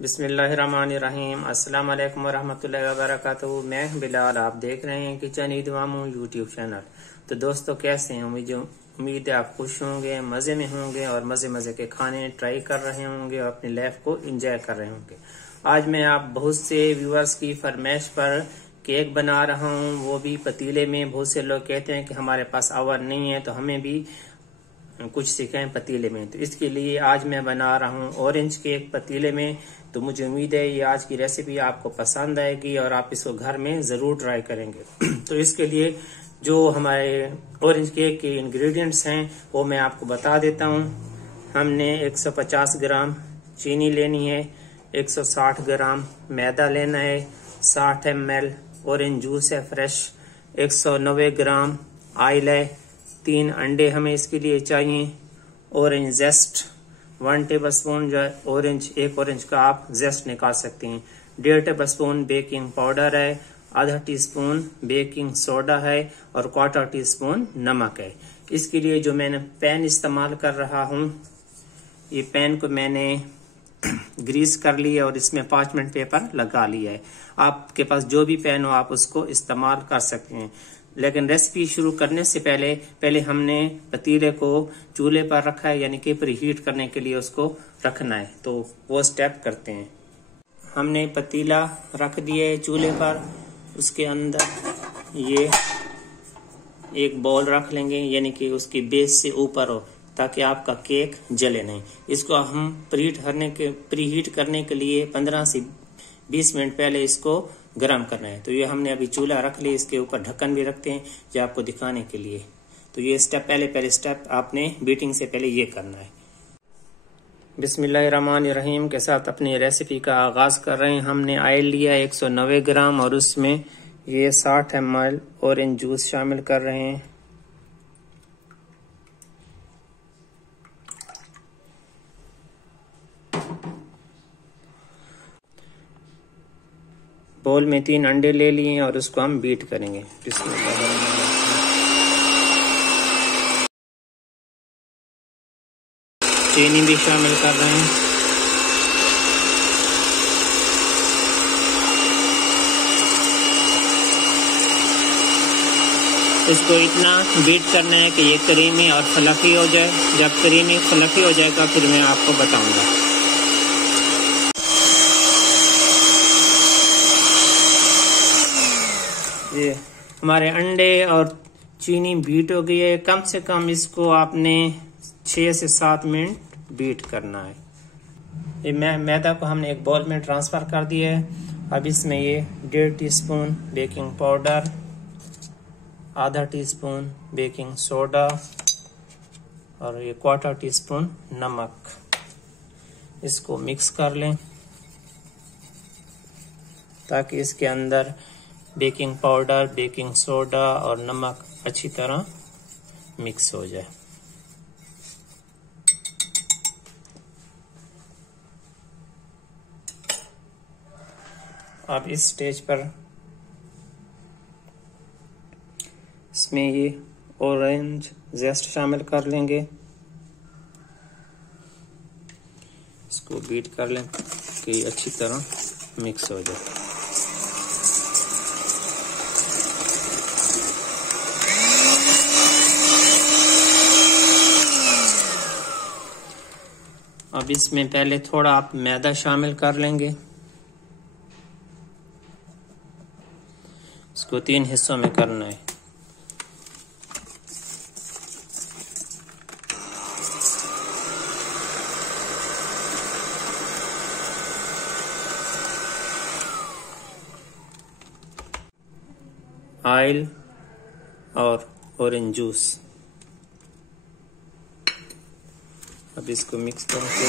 बिस्मिल्लाहिर्रहमानिर्रहीम। अस्सलाम वालेकुम वरहमतुल्लाहि वबरकातुहू। मैं बिलाल, आप देख रहे हैं किचन ईद मामू यूट्यूब चैनल। तो दोस्तों, कैसे हैं? उम्मीद है आप खुश होंगे, मज़े में होंगे और मज़े के खाने ट्राई कर रहे होंगे और अपनी लाइफ को एंजॉय कर रहे होंगे। आज मैं आप बहुत से व्यूअर्स की फरमाइश पर केक बना रहा हूँ, वो भी पतीले में। बहुत से लोग कहते हैं कि हमारे पास ओवन नहीं है, तो हमें भी कुछ सिखाएं पतीले में। तो इसके लिए आज मैं बना रहा हूँ ऑरेंज केक पतीले में। तो मुझे उम्मीद है ये आज की रेसिपी आपको पसंद आएगी और आप इसको घर में ज़रूर ट्राई करेंगे। तो इसके लिए जो हमारे ऑरेंज केक के इंग्रेडिएंट्स हैं वो मैं आपको बता देता हूँ। हमने 150 ग्राम चीनी लेनी है, 160 ग्राम मैदा लेना है, 60 ml ऑरेंज जूस है फ्रेश, 190 ग्राम ऑयल है, 3 अंडे हमें इसके लिए चाहिए, ऑरेंज जेस्ट 1 टेबलस्पून जो है ऑरेंज, एक ऑरेंज का आप जेस्ट निकाल सकते हैं, 1.5 टेबलस्पून बेकिंग पाउडर है, आधा टीस्पून बेकिंग सोडा है और 1/4 टीस्पून नमक है। इसके लिए जो मैंने पैन इस्तेमाल कर रहा हूँ, ये पैन को मैंने ग्रीस कर लिया और इसमें 5 मिनट पेपर लगा लिया है। आपके पास जो भी पैन हो आप उसको इस्तेमाल कर सकते हैं। लेकिन रेसिपी शुरू करने से पहले हमने पतीले को चूल्हे पर रखा है, यानी कि प्रीहीट करने के लिए उसको रखना है। तो वो स्टेप करते हैं। हमने पतीला रख दिया है चूल्हे पर, उसके अंदर ये एक बॉल रख लेंगे, यानी कि उसकी बेस से ऊपर हो ताकि आपका केक जले नहीं। इसको हम प्रीहीट करने के लिए 15 से 20 मिनट पहले इसको गर्म करना है। तो ये हमने अभी चूल्हा रख लिया, इसके ऊपर ढक्कन भी रखते हैं जो आपको दिखाने के लिए। तो ये स्टेप पहले स्टेप आपने बीटिंग से पहले ये करना है। बिस्मिल्लाहिर्रहमानिर्रहीम के साथ अपनी रेसिपी का आगाज कर रहे हैं। हमने ऑयल लिया 190 ग्राम और उसमें ये 60 ml ऑरेंज जूस शामिल कर रहे हैं। बोल में 3 अंडे ले लिए हैं और उसको हम बीट करेंगे। चीनी भी शामिल कर रहे हैं। इसको इतना बीट करना है कि ये क्रीमी और फ्लफी हो जाए। जब क्रीमी फ्लफी हो जाएगा फिर मैं आपको बताऊंगा। ये हमारे अंडे और चीनी बीट हो गई है। कम से कम इसको आपने 6 से 7 मिनट बीट करना है। ये मैदा को हमने एक बाउल में ट्रांसफर कर दिया है। अब इसमें ये 1.5 टीस्पून बेकिंग पाउडर, आधा टीस्पून बेकिंग सोडा और ये 1/4 टीस्पून नमक, इसको मिक्स कर लें ताकि इसके अंदर बेकिंग पाउडर, बेकिंग सोडा और नमक अच्छी तरह मिक्स हो जाए। अब इस स्टेज पर इसमें ये ऑरेंज जेस्ट शामिल कर लेंगे। इसको बीट कर लें कि अच्छी तरह मिक्स हो जाए। अब इसमें पहले थोड़ा आप मैदा शामिल कर लेंगे। इसको 3 हिस्सों में करना है। ऑयल और ऑरेंज जूस, अब इसको मिक्स करके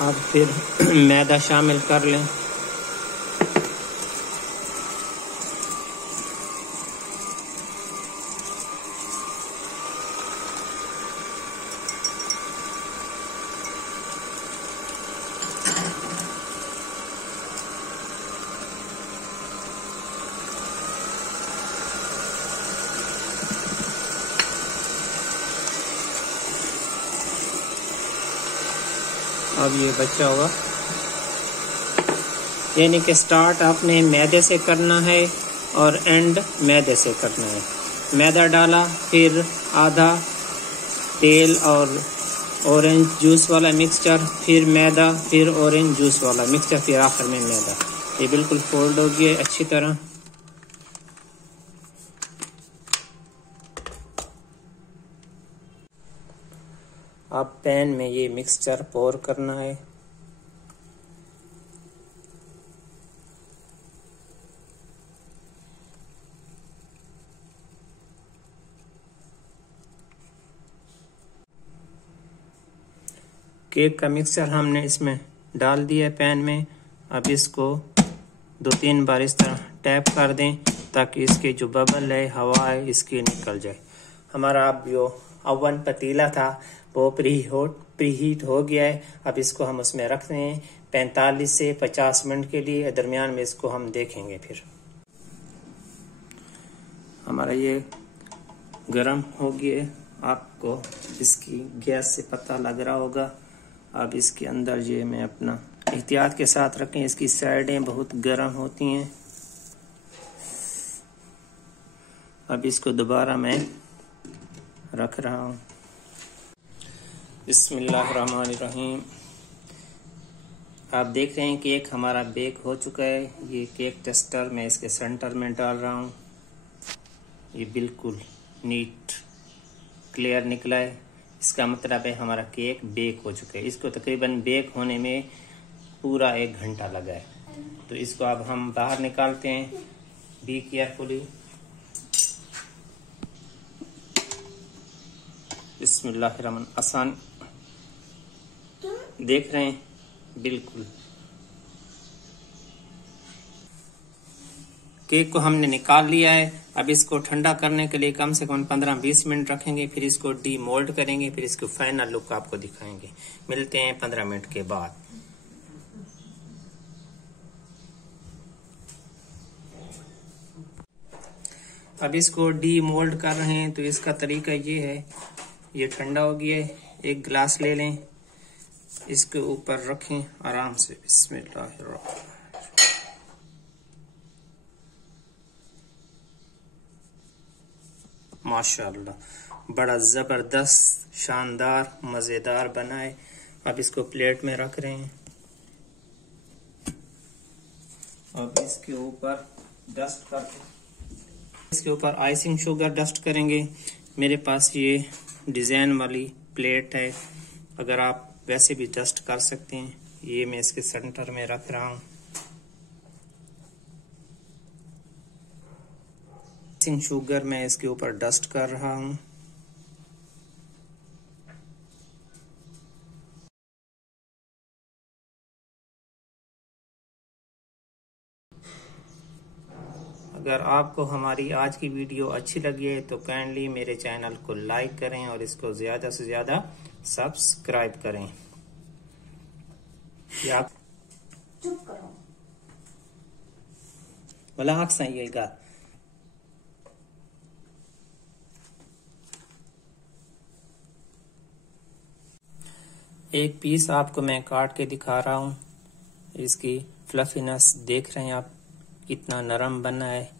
अब फिर मैदा शामिल कर लें। अब ये बचा होगा, यानी कि स्टार्ट आपने मैदे से करना है और एंड मैदे से करना है। मैदा डाला, फिर आधा तेल और ऑरेंज जूस वाला मिक्सचर, फिर मैदा, फिर ऑरेंज जूस वाला मिक्सचर, फिर आखिर में मैदा। ये बिल्कुल फोल्ड हो गया अच्छी तरह। अब पैन में ये मिक्सचर पोर करना है। केक का मिक्सचर हमने इसमें डाल दिया पैन में। अब इसको 2-3 बार इस तरह टैप कर दें ताकि इसके जो बबल है, हवा है, इसकी निकल जाए। हमारा अब जो ओवन पतीला था वो प्रीहीट हो गया है। अब इसको हम उसमें रख रहे हैं 45 से 50 मिनट के लिए। दरमियान में इसको हम देखेंगे। फिर हमारा ये गर्म हो गया, आपको इसकी गैस से पता लग रहा होगा। अब इसके अंदर ये मैं अपना एहतियात के साथ रखें, इसकी साइडें बहुत गर्म होती हैं। अब इसको दोबारा मैं रख रहा हूँ। बिस्मिल्लाहिर्रहमानिर्रहीम। आप देख रहे हैं केक हमारा बेक हो चुका है। ये केक टेस्टर मैं इसके सेंटर में डाल रहा हूँ। ये बिल्कुल नीट क्लियर निकला है। इसका मतलब है हमारा केक बेक हो चुका है। इसको तकरीबन बेक होने में पूरा 1 घंटा लगा है। तो इसको अब हम बाहर निकालते हैं। Be carefully. बिस्मिल्लाहिर्रहमान। आसान देख रहे हैं, बिल्कुल केक को हमने निकाल लिया है। अब इसको ठंडा करने के लिए कम से कम 15-20 मिनट रखेंगे। फिर इसको डी मोल्ड करेंगे, फिर इसको फाइनल लुक आपको दिखाएंगे। मिलते हैं 15 मिनट के बाद। अब इसको डी मोल्ड कर रहे हैं तो इसका तरीका ये है। ये ठंडा हो गया है। एक गिलास ले लें, इसके ऊपर रखें आराम से। बिस्मिल्लाहिर्रहमानिर्रहीम। माशाअल्लाह, बड़ा जबरदस्त शानदार मजेदार बना है। अब इसको प्लेट में रख रहे हैं। अब इसके ऊपर डस्ट कर, इसके ऊपर आइसिंग शुगर डस्ट करेंगे। मेरे पास ये डिजाइन वाली प्लेट है, अगर आप वैसे भी डस्ट कर सकते हैं। ये मैं इसके सेंटर में रख रहा हूँ। आइसिंग शुगर मैं इसके ऊपर डस्ट कर रहा हूँ। अगर आपको हमारी आज की वीडियो अच्छी लगी है तो काइंडली मेरे चैनल को लाइक करें और इसको ज्यादा से ज्यादा सब्सक्राइब करें। या चुप करो भला आँख सही है। एक पीस आपको मैं काट के दिखा रहा हूँ। इसकी फ्लफीनेस देख रहे हैं आप, कितना नरम बना है।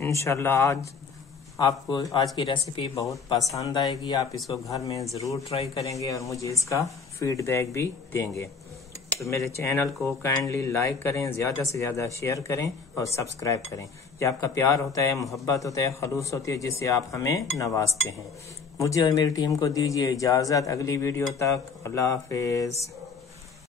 इंशाल्लाह आपको आज की रेसिपी बहुत पसंद आएगी। आप इसको घर में ज़रूर ट्राई करेंगे और मुझे इसका फीडबैक भी देंगे। तो मेरे चैनल को काइंडली लाइक करें, ज़्यादा से ज़्यादा शेयर करें और सब्सक्राइब करें। ये आपका प्यार होता है, मोहब्बत होता है, खलूस होती है, जिससे आप हमें नवाजते हैं। मुझे और मेरी टीम को दीजिए इजाज़त। अगली वीडियो तक अल्लाह हाफिज़।